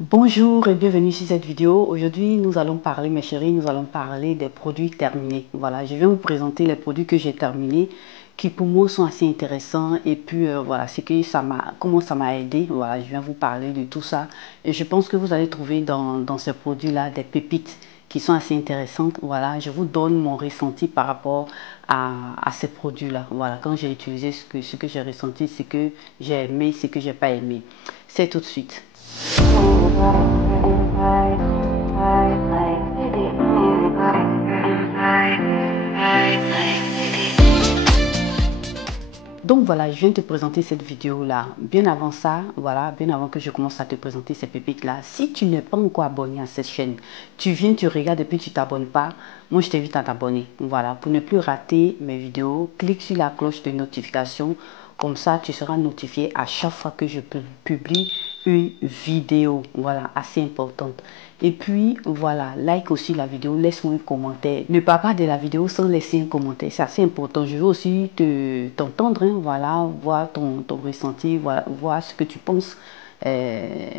Bonjour et bienvenue sur cette vidéo. Aujourd'hui, nous allons parler, mes chéris, nous allons parler des produits terminés. Voilà, je vais vous présenter les produits que j'ai terminés, qui pour moi sont assez intéressants. Et puis, voilà, c'est que comment ça m'a aidé. Voilà, je viens vous parler de tout ça. Et je pense que vous allez trouver dans ces produits-là des pépites qui sont assez intéressantes. Voilà, je vous donne mon ressenti par rapport à ces produits-là. Voilà, quand j'ai utilisé ce que j'ai ressenti, ce que j'ai aimé, ce que j'ai pas aimé. C'est tout de suite. Donc voilà, je viens te présenter cette vidéo là. Bien avant ça, voilà, bien avant que je commence à te présenter ces pépites là, si tu n'es pas encore abonné à cette chaîne, tu viens, tu regardes et puis tu t'abonnes pas, moi je t'invite à t'abonner. Voilà, pour ne plus rater mes vidéos, clique sur la cloche de notification. Comme ça, tu seras notifié à chaque fois que je publie une vidéo. Voilà, assez importante. Et puis, voilà, like aussi la vidéo, laisse-moi un commentaire. Ne parle pas de la vidéo sans laisser un commentaire. C'est assez important. Je veux aussi t'entendre, hein, voilà, voir ton ressenti, voilà, voir ce que tu penses.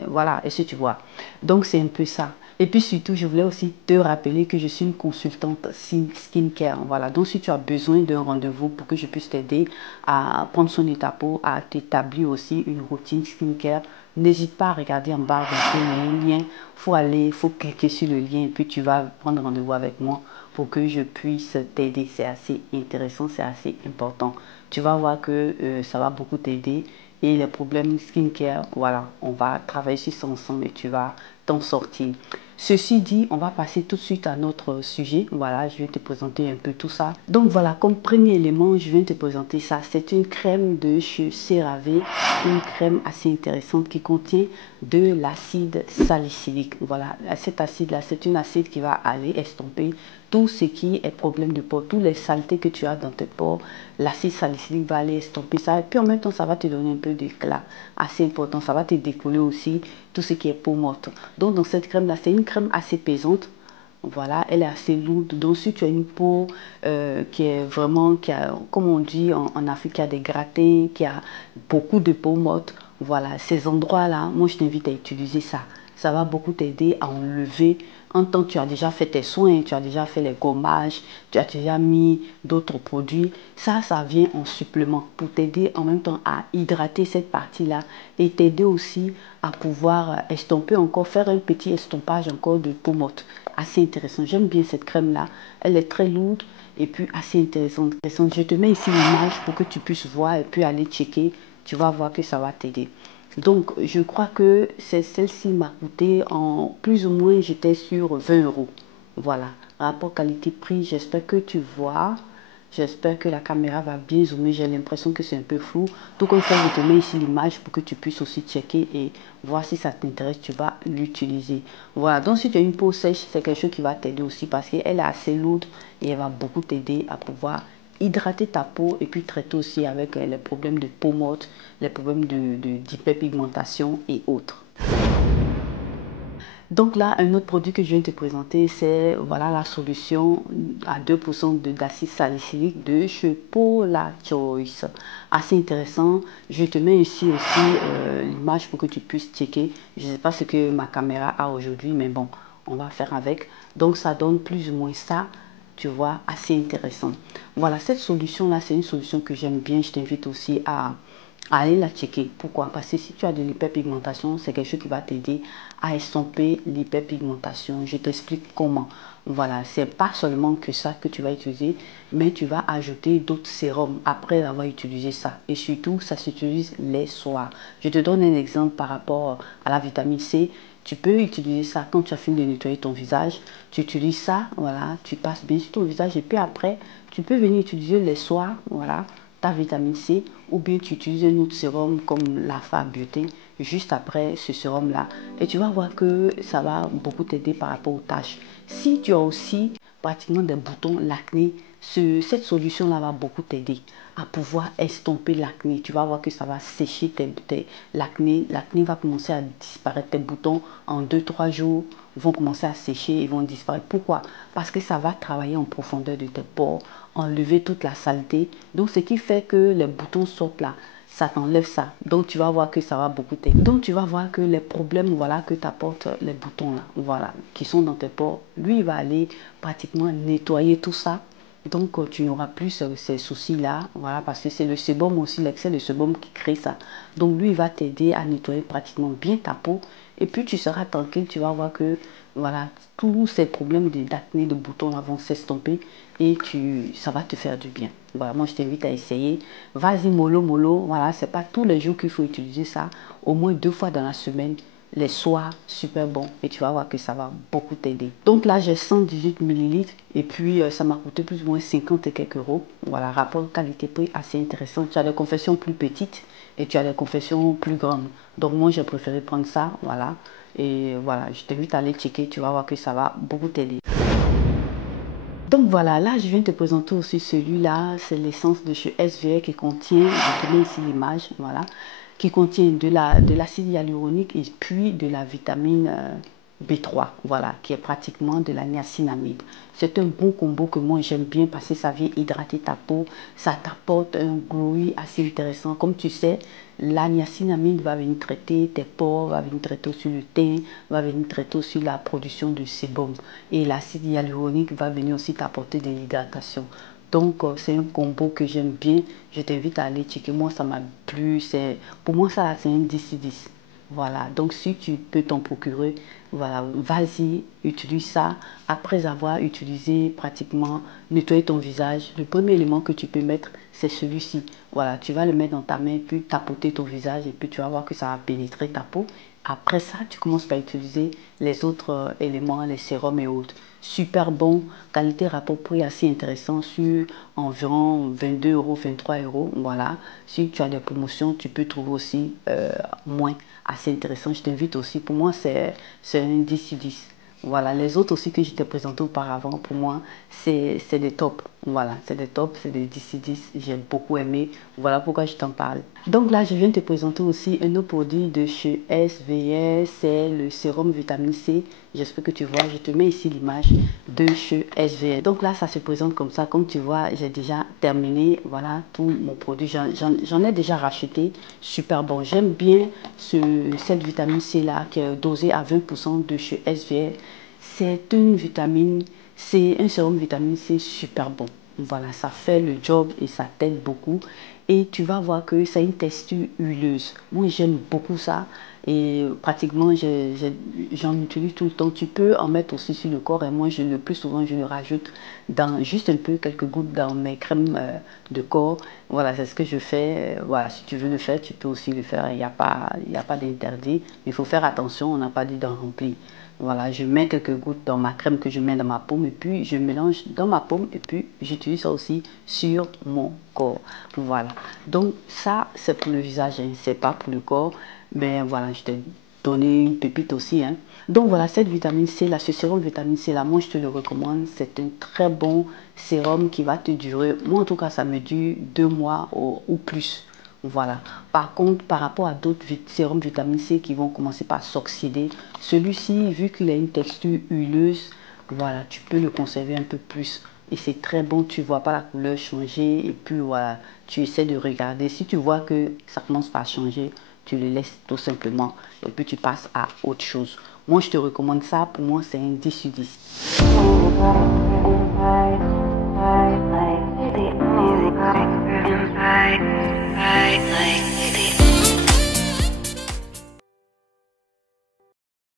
Voilà, et si tu vois. Donc, c'est un peu ça. Et puis surtout, je voulais aussi te rappeler que je suis une consultante skincare. Voilà, donc si tu as besoin d'un rendez-vous pour que je puisse t'aider à prendre soin de ta peau, à t'établir aussi une routine skincare, n'hésite pas à regarder en bas, il y a un lien. Il faut cliquer sur le lien et puis tu vas prendre rendez-vous avec moi pour que je puisse t'aider. C'est assez intéressant, c'est assez important. Tu vas voir que ça va beaucoup t'aider. Et les problèmes skincare, voilà, on va travailler sur ça ensemble et tu vas t'en sortir. Ceci dit, on va passer tout de suite à notre sujet. Voilà, je vais te présenter un peu tout ça. Donc voilà, comme premier élément, je viens te présenter ça. C'est une crème de chez CeraVe, une crème assez intéressante qui contient de l'acide salicylique. Voilà, cet acide-là, c'est une acide qui va aller estomper tout ce qui est problème de peau, tous les saletés que tu as dans tes peaux, l'acide salicylique va aller estomper ça. Et puis en même temps, ça va te donner un peu d'éclat assez important. Ça va te décoller aussi tout ce qui est peau morte. Donc dans cette crème-là, c'est une crème assez pesante. Voilà, elle est assez lourde. Donc, si tu as une peau qui est vraiment, comme on dit en Afrique, qui a des grattins, qui a beaucoup de peau morte, voilà, ces endroits-là, moi je t'invite à utiliser ça. Ça va beaucoup t'aider à enlever. En tant que tu as déjà fait tes soins, tu as déjà fait les gommages, tu as déjà mis d'autres produits, ça vient en supplément pour t'aider en même temps à hydrater cette partie-là et t'aider aussi à pouvoir estomper encore, faire un petit estompage encore de peau morte. Assez intéressant. J'aime bien cette crème-là. Elle est très lourde et puis assez intéressante. Je te mets ici l'image pour que tu puisses voir et puis aller checker. Tu vas voir que ça va t'aider. Donc, je crois que celle-ci m'a coûté en plus ou moins, j'étais sur 20 euros. Voilà, rapport qualité-prix, j'espère que tu vois. J'espère que la caméra va bien zoomer. J'ai l'impression que c'est un peu flou. Tout comme ça, je te mets ici l'image pour que tu puisses aussi checker et voir si ça t'intéresse. Tu vas l'utiliser. Voilà, donc si tu as une peau sèche, c'est quelque chose qui va t'aider aussi parce qu'elle est assez lourde et elle va beaucoup t'aider à pouvoir hydrater ta peau et puis traiter aussi avec les problèmes de peau morte, les problèmes d'hyperpigmentation et autres. Donc là, un autre produit que je viens de te présenter, c'est voilà la solution à 2% d'acide salicylique de chez Paula Choice. Assez intéressant. Je te mets ici aussi l'image pour que tu puisses checker. Je ne sais pas ce que ma caméra a aujourd'hui, mais bon, on va faire avec. Donc ça donne plus ou moins ça. Tu vois, assez intéressant. Voilà, cette solution-là, c'est une solution que j'aime bien. Je t'invite aussi à aller la checker. Pourquoi? Parce que si tu as de l'hyperpigmentation, c'est quelque chose qui va t'aider à estomper l'hyperpigmentation. Je t'explique comment. Voilà, c'est pas seulement que ça que tu vas utiliser, mais tu vas ajouter d'autres sérums après avoir utilisé ça. Et surtout, ça s'utilise les soirs. Je te donne un exemple par rapport à la vitamine C. Tu peux utiliser ça quand tu as fini de nettoyer ton visage. Tu utilises ça, voilà, tu passes bien sur ton visage et puis après, tu peux venir utiliser les soirs, voilà, ta vitamine C ou bien tu utilises un autre sérum comme la Beauté juste après ce sérum là et tu vas voir que ça va beaucoup t'aider par rapport aux taches. Si tu as aussi pratiquement des boutons, l'acné, cette solution là va beaucoup t'aider à pouvoir estomper l'acné. Tu vas voir que ça va sécher l'acné. L'acné va commencer à disparaître. Tes boutons en 2-3 jours vont commencer à sécher et vont disparaître. Pourquoi? Parce que ça va travailler en profondeur de tes pores, enlever toute la saleté. Donc ce qui fait que les boutons sortent là, ça t'enlève ça. Donc, tu vas voir que ça va beaucoup t'aider. Donc, tu vas voir que les problèmes, voilà, que t'apportent les boutons là, voilà, qui sont dans tes pores, lui, il va aller pratiquement nettoyer tout ça. Donc, tu n'auras plus ces soucis-là, voilà, parce que c'est le sébum aussi, l'excès de sébum qui crée ça. Donc, lui, il va t'aider à nettoyer pratiquement bien ta peau. Et puis, tu seras tranquille, tu vas voir que, voilà, tous ces problèmes d'acné, de boutons là vont s'estomper et ça va te faire du bien. Voilà, moi, je t'invite à essayer. Vas-y, mollo, mollo, voilà, c'est pas tous les jours qu'il faut utiliser ça. Au moins 2 fois dans la semaine. Les soirs, super bon, et tu vas voir que ça va beaucoup t'aider. Donc là, j'ai 118 millilitres et puis ça m'a coûté plus ou moins 50 et quelques euros. Voilà, rapport qualité-prix assez intéressant. Tu as des confections plus petites et tu as des confections plus grandes. Donc moi, j'ai préféré prendre ça, voilà. Et voilà, je t'invite à aller checker, tu vas voir que ça va beaucoup t'aider. Donc voilà, là je viens te présenter aussi celui-là, c'est l'essence de chez SVR qui contient, je te mets ici l'image, voilà, qui contient de l'acide hyaluronique et puis de la vitamine B3, voilà, qui est pratiquement de la niacinamide. C'est un bon combo que moi j'aime bien parce que ça vient hydrater ta peau, ça t'apporte un glowy assez intéressant. Comme tu sais, la niacinamide va venir traiter tes pores, va venir traiter aussi le teint, va venir traiter aussi la production de sébum. Et l'acide hyaluronique va venir aussi t'apporter de l'hydratation. Donc, c'est un combo que j'aime bien. Je t'invite à aller checker. Moi, ça m'a plu. Pour moi, ça, c'est un 10/10. Voilà, donc si tu peux t'en procurer, voilà, vas-y, utilise ça. Après avoir utilisé pratiquement, nettoyer ton visage, le premier élément que tu peux mettre, c'est celui-ci. Voilà, tu vas le mettre dans ta main, puis tapoter ton visage et puis tu vas voir que ça va pénétrer ta peau. Après ça, tu commences par utiliser les autres éléments, les sérums et autres. Super bon, qualité rapport prix assez intéressant sur environ 22 euros, 23 euros. Voilà, si tu as des promotions, tu peux trouver aussi moins assez intéressant. Je t'invite aussi, pour moi, c'est un 10/10. Voilà, les autres aussi que je t'ai présenté auparavant, pour moi, c'est des tops. Voilà, c'est des tops, c'est des 10/10. J'ai beaucoup aimé. Voilà pourquoi je t'en parle. Donc là, je viens te présenter aussi un autre produit de chez SVS, c'est le sérum vitamine C. J'espère que tu vois, je te mets ici l'image de chez SVS. Donc là, ça se présente comme ça. Comme tu vois, j'ai déjà terminé, voilà, tout mon produit. J'en ai déjà racheté. Super bon. J'aime bien cette vitamine C là, qui est dosée à 20% de chez SVS. C'est une vitamine, c'est un sérum vitamine C super bon. Voilà, ça fait le job et ça t'aide beaucoup. Et tu vas voir que ça a une texture huileuse. Moi, j'aime beaucoup ça. Et pratiquement, j'en utilise tout le temps. Tu peux en mettre aussi sur le corps. Et moi, le plus souvent, je le rajoute dans juste un peu, quelques gouttes dans mes crèmes de corps. Voilà, c'est ce que je fais. Voilà, si tu veux le faire, tu peux aussi le faire. Il n'y a pas d'interdit. Il faut faire attention, on n'a pas dit d'en remplir. Voilà, je mets quelques gouttes dans ma crème que je mets dans ma paume et puis je mélange dans ma paume et puis j'utilise ça aussi sur mon corps. Voilà, donc ça c'est pour le visage, hein. C'est pas pour le corps, mais voilà, je t'ai donné une pépite aussi, hein. Donc voilà, cette vitamine C là, ce sérum vitamine C là, moi je te le recommande. C'est un très bon sérum qui va te durer, moi en tout cas ça me dure 2 mois ou plus. Voilà. Par contre, par rapport à d'autres sérums vitamine C qui vont commencer par s'oxyder, celui-ci, vu qu'il a une texture huileuse, voilà, tu peux le conserver un peu plus. Et c'est très bon, tu ne vois pas la couleur changer. Et puis voilà, tu essaies de regarder. Si tu vois que ça commence par changer, tu le laisses tout simplement. Et puis tu passes à autre chose. Moi, je te recommande ça. Pour moi, c'est un 10/10.